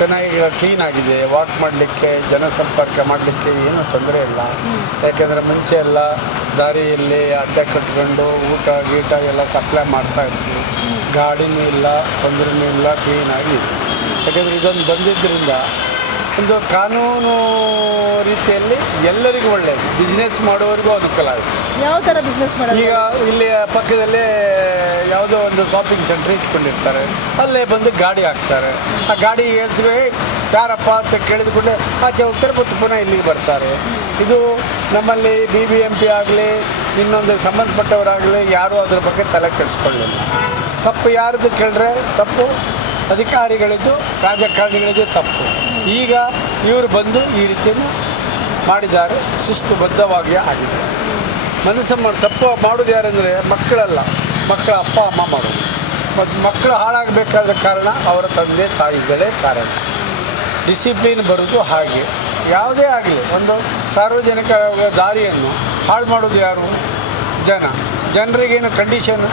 ಚೆನ್ನಾಗಿ ಕ್ಲೀನ್ ಆಗಿದೆ. ವಾಕ್ ಮಾಡಲಿಕ್ಕೆ, ಜನಸಂಪರ್ಕ ಮಾಡಲಿಕ್ಕೆ ಏನೂ ತೊಂದರೆ ಇಲ್ಲ. ಯಾಕೆಂದರೆ ಮುಂಚೆ ಎಲ್ಲ ದಾರಿಯಲ್ಲಿ ಅಡ್ಡ ಕಟ್ಕೊಂಡು ಊಟ ಗೀಟ ಎಲ್ಲ ಸಪ್ಲೈ ಮಾಡ್ತಾ ಇದ್ವಿ. ಗಾಡಿನೂ ಇಲ್ಲ, ತೊಂದರೆನೂ ಇಲ್ಲ, ಕ್ಲೀನಾಗಿ ಇದೆ. ಯಾಕೆಂದರೆ ಇದೊಂದು ಬಂದಿದ್ದರಿಂದ ಒಂದು ಕಾನೂನು ರೀತಿಯಲ್ಲಿ ಎಲ್ಲರಿಗೂ ಒಳ್ಳೆಯದು, ಬಿಸ್ನೆಸ್ ಮಾಡೋರಿಗೂ ಅನುಕೂಲ ಆಯಿತು. ಯಾವ ಥರ ಬಿಸ್ನೆಸ್ ಮಾಡೋದು? ಈಗ ಇಲ್ಲಿ ಪಕ್ಕದಲ್ಲೇ ಯಾವುದೋ ಒಂದು ಶಾಪಿಂಗ್ ಸೆಂಟ್ರ್ ಇಟ್ಕೊಂಡಿರ್ತಾರೆ, ಅಲ್ಲೇ ಬಂದು ಗಾಡಿ ಹಾಕ್ತಾರೆ. ಆ ಗಾಡಿ ಎಸ್ಗೆ ಯಾರಪ್ಪ ಅಂತ ಕೇಳಿದ ಕೂಡಲೇ ಆಚೆ ಹೋಗ್ತಾರೆ, ಮತ್ತು ಪುನಃ ಇಲ್ಲಿಗೆ ಬರ್ತಾರೆ. ಇದು ನಮ್ಮಲ್ಲಿ BBMP ಆಗಲಿ ಇನ್ನೊಂದು ಸಂಬಂಧಪಟ್ಟವರಾಗಲಿ ಯಾರೂ ಅದ್ರ ಬಗ್ಗೆ ತಲೆ ಕೆಡಿಸ್ಕೊಳ್ಳಿಲ್ಲ. ತಪ್ಪು ಯಾರ್ದು ಕೇಳಿದ್ರೆ ತಪ್ಪು ಅಧಿಕಾರಿಗಳಿದ್ದು, ರಾಜಕಾರಣಿಗಳಿದ್ದು ತಪ್ಪು. ಈಗ ಇವರು ಬಂದು ಈ ರೀತಿಯನ್ನು ಮಾಡಿದ್ದಾರೆ, ಶಿಸ್ತುಬದ್ಧವಾಗಿ ಆಗಿದೆ. ಮನಸ್ಸು ತಪ್ಪು ಮಾಡೋದು ಯಾರೆಂದರೆ ಮಕ್ಕಳಲ್ಲ, ಮಕ್ಕಳ ಅಪ್ಪ ಅಮ್ಮ ಮಾಡೋದು. ಮತ್ತು ಮಕ್ಕಳು ಹಾಳಾಗಬೇಕಾದ ಕಾರಣ ಅವರ ತಂದೆ ತಾಯಿಗಳೇ ಕಾರಣ. ಡಿಸಿಪ್ಲಿನ್ ಬರೋದು ಹಾಗೆ. ಯಾವುದೇ ಆಗಲಿ ಒಂದು ಸಾರ್ವಜನಿಕ ದಾರಿಯನ್ನು ಹಾಳು ಮಾಡೋದು ಯಾರು? ಜನರಿಗೇನು ಕಂಡೀಷನ್?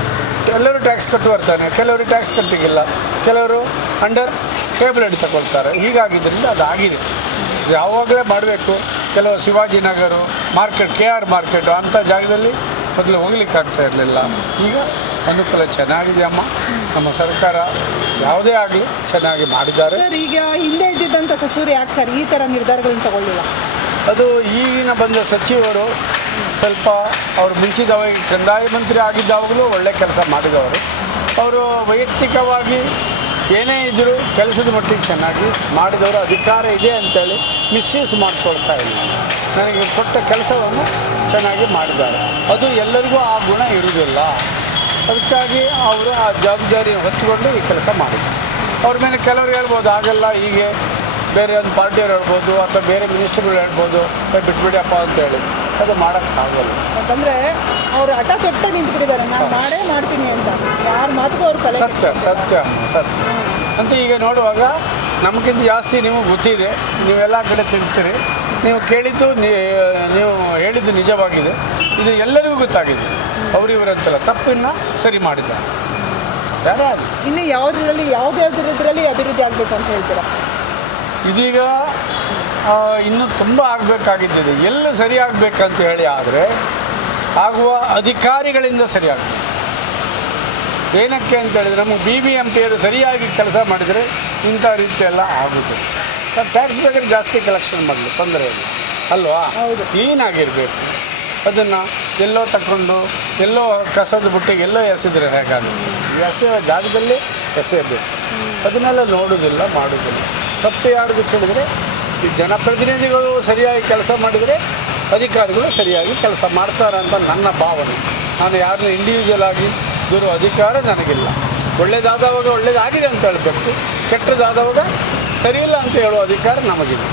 ಎಲ್ಲರೂ ಟ್ಯಾಕ್ಸ್ ಕಟ್ಟು ಬರ್ತಾನೆ, ಕೆಲವರು ಟ್ಯಾಕ್ಸ್ ಕಟ್ಟಿಗಿಲ್ಲ, ಕೆಲವರು ಅಂಡರ್ ಟೇಬಲ್ ಅಡಿ ತಗೊಳ್ತಾರೆ. ಹೀಗಾಗಿದ್ದರಿಂದ ಅದಾಗಿದೆ. ಯಾವಾಗಲೇ ಮಾಡಬೇಕು. ಕೆಲವು ಶಿವಾಜಿನಗರ ಮಾರ್ಕೆಟ್, KR ಮಾರ್ಕೆಟು ಅಂಥ ಜಾಗದಲ್ಲಿ ಮೊದಲು ಹೋಗ್ಲಿಕ್ಕೆ ಆಗ್ತಾ ಇರಲಿಲ್ಲ. ಈಗ ಅನುಕೂಲ ಚೆನ್ನಾಗಿದೆ ಅಮ್ಮ. ನಮ್ಮ ಸರ್ಕಾರ ಯಾವುದೇ ಆಗಲಿ ಚೆನ್ನಾಗಿ ಮಾಡಿದ್ದಾರೆ. ಸರ್, ಈಗ ಹಿಂದೆ ಇದ್ದಿದ್ದಂಥ ಸಚಿವರು ಯಾಕೆ ಸರ್ ಈ ಥರ ನಿರ್ಧಾರಗಳನ್ನು ತಗೊಳ್ಳಿಲ್ಲ? ಅದು ಈಗಿನ ಬಂದ ಸಚಿವರು ಸ್ವಲ್ಪ ಅವರು ಮುಂಚಿದವಾಗ ಕಂದಾಯ ಮಂತ್ರಿ ಆಗಿದ್ದಾವಾಗಲೂ ಒಳ್ಳೆ ಕೆಲಸ ಮಾಡಿದವರು. ಅವರು ವೈಯಕ್ತಿಕವಾಗಿ ಏನೇ ಇದ್ದರೂ ಕೆಲಸದ ಮಟ್ಟಿಗೆ ಚೆನ್ನಾಗಿ ಮಾಡಿದವರು. ಅಧಿಕಾರ ಇದೆ ಅಂತೇಳಿ ಮಿಸ್ಯೂಸ್ ಮಾಡ್ಕೊಳ್ತಾ ಇಲ್ಲ. ನನಗೆ ಕೊಟ್ಟ ಕೆಲಸವನ್ನು ಚೆನ್ನಾಗಿ ಮಾಡಿದ್ದಾರೆ. ಅದು ಎಲ್ಲರಿಗೂ ಆ ಗುಣ ಇರುವುದಿಲ್ಲ. ಅದಕ್ಕಾಗಿ ಅವರು ಆ ಜವಾಬ್ದಾರಿ ಹೊತ್ತುಕೊಂಡು ಈ ಕೆಲಸ ಮಾಡಿದ್ದಾರೆ. ಅವ್ರ ಮೇಲೆ ಕೆಲವರು ಹೇಳ್ಬೋದು ಆಗಲ್ಲ, ಹೀಗೆ ಬೇರೆ ಒಂದು ಪಾರ್ಟಿಯವ್ರು ಹೇಳ್ಬೋದು ಅಥವಾ ಬೇರೆ ಮಿನಿಸ್ಟ್ರುಗಳು ಹೇಳ್ಬೋದು ಬಿಟ್ಬಿಡಿಯಪ್ಪ ಅಂತೇಳಿ. ಅದು ಮಾಡೋಕ್ಕಾಗಲ್ಲ. ಯಾಕಂದರೆ ಅವರು ಹಠ ತೊಟ್ಟು ನಿಂತ್ಬಿಟ್ಟಿದ್ದಾರೆ, ನಾನು ಮಾಡೇ ಮಾಡ್ತೀನಿ ಅಂತ. ಯಾರ ಮಾತಿಗೂ ಅವ್ರು ತಲೆ ಸತ್ಯ ಅಂತ ಈಗ ನೋಡುವಾಗ ನಮಗಿಂತ ಜಾಸ್ತಿ ನಿಮಗೆ ಗೊತ್ತಿದೆ. ನೀವೆಲ್ಲ ಕಡೆ ತಿಳ್ತೀರಿ. ನೀವು ಕೇಳಿದ್ದು ನೀವು ಹೇಳಿದ್ದು ನಿಜವಾಗಿದೆ. ಇದು ಎಲ್ಲರಿಗೂ ಗೊತ್ತಾಗಿದೆ. ಇವರಂತಲ್ಲ, ತಪ್ಪನ್ನು ಸರಿ ಮಾಡಿದ್ದಾರೆ. ಬೇರೆ ಇನ್ನು ಯಾವುದ್ರಲ್ಲಿ ಅಭಿವೃದ್ಧಿ ಆಗಬೇಕು ಅಂತ ಹೇಳ್ತೀರಾ? ಇದೀಗ ಇನ್ನೂ ತುಂಬ ಆಗಬೇಕಾಗಿದ್ದಿದೆ. ಎಲ್ಲ ಸರಿ ಆಗಬೇಕಂತ ಹೇಳಿ ಆದರೆ ಆಗುವ ಅಧಿಕಾರಿಗಳಿಂದ ಸರಿಯಾಗಬೇಕು. ಏನಕ್ಕೆ ಅಂತ ಹೇಳಿದರೆ ನಮಗೆ BBMPಯವರು ಸರಿಯಾಗಿ ಕೆಲಸ ಮಾಡಿದರೆ ಇಂಥ ರೀತಿಯೆಲ್ಲ ಆಗುತ್ತೆ. ಟ್ಯಾಕ್ಸ್ ಬೇಕಾದ್ರೆ ಜಾಸ್ತಿ ಕಲೆಕ್ಷನ್ ಮಾಡಲಿ, ತೊಂದರೆ ಇಲ್ಲ ಅಲ್ವಾ? ಹೌದು. ಕ್ಲೀನಾಗಿರಬೇಕು. ಅದನ್ನು ಎಲ್ಲೋ ತಗೊಂಡು ಎಲ್ಲೋ ಕಸದ ಬುಟ್ಟಿಗೆ ಎಲ್ಲೋ ಎಸೆದ್ರೆ ಹೇಗಾಗುತ್ತೆ? ಎಸೆಯುವ ಜಾಗದಲ್ಲಿ ಎಸೆಯಬೇಕು. ಅದನ್ನೆಲ್ಲ ನೋಡೋದಿಲ್ಲ, ಮಾಡೋದಿಲ್ಲ. ತಪ್ಪು ಯಾರಿಗೂ ಕೇಳಿದರೆ ಈ ಜನಪ್ರತಿನಿಧಿಗಳು ಸರಿಯಾಗಿ ಕೆಲಸ ಮಾಡಿದರೆ ಅಧಿಕಾರಿಗಳು ಸರಿಯಾಗಿ ಕೆಲಸ ಮಾಡ್ತಾರೆ ಅಂತ ನನ್ನ ಭಾವನೆ. ನಾನು ಯಾರನ್ನ ಇಂಡಿವಿಜುವಲ್ ಆಗಿ ದೂರುವ ಅಧಿಕಾರ ನನಗಿಲ್ಲ. ಒಳ್ಳೆಯದಾದವಾಗ ಒಳ್ಳೆಯದಾಗಿದೆ ಅಂತ ಹೇಳಬೇಕು, ಕೆಟ್ಟದಾದವಾಗ ಸರಿಯಿಲ್ಲ ಅಂತ ಹೇಳುವ ಅಧಿಕಾರ ನಮಗಿಲ್ಲ.